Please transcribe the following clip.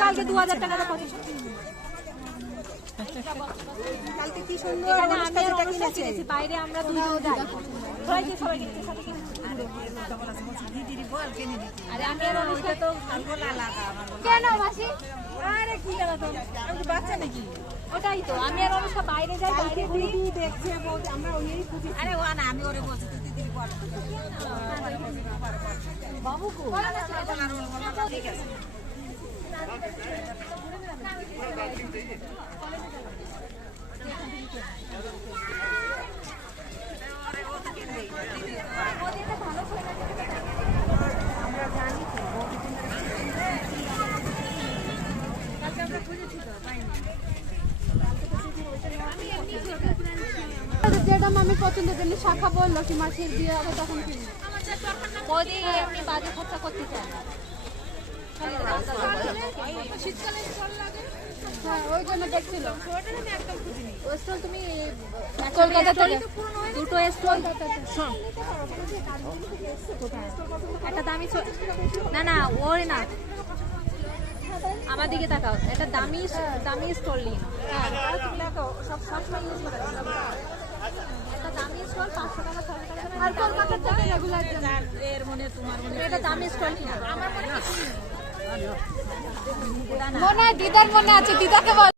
কালকে 2000 টাকা কত কালকে কি সুন্দর অনুষ্ঠানটা কিনেছে বাইরে আমরা দুজন যাই সবাইকে সবাই কিনতে আরে আমি আর অনুষ্কা তো কেন মাসি আরে কি জানো তো আমি বাচ্চা নাকি ওটাই তো আমি আর অনুষ্কা বাইরে যাই বাইরে দিদি দেখছে বলতে আমরা ওই খুঁজি আরে ও না আমি ওরে বলছি তুই দিদির পর বাবু কো ঠিক আছে যেটা আমি পছন্দ করি শাখা বললো কি মাছের বিয়ে হবে তখন কিনি বৌদি এমনি বাজে খরচা করতে চায় না হ্যাঁ ওই জন্য দেখছিল ওই স্টল তুমি কলকাতা থেকে দুটো স্টল একটা দামি না না ওর না আমার দিকে তাকাও একটা দামি দামি স্টল নিয়ে একটা দামি স্টল 500 টাকা 600 টাকা আর কলকাতা থেকে রেগুলার এর মনে তোমার মনে এটা দামি স্টল নিয়ে আমার মনে মনে দিদার মনে আছে দিদাকে বল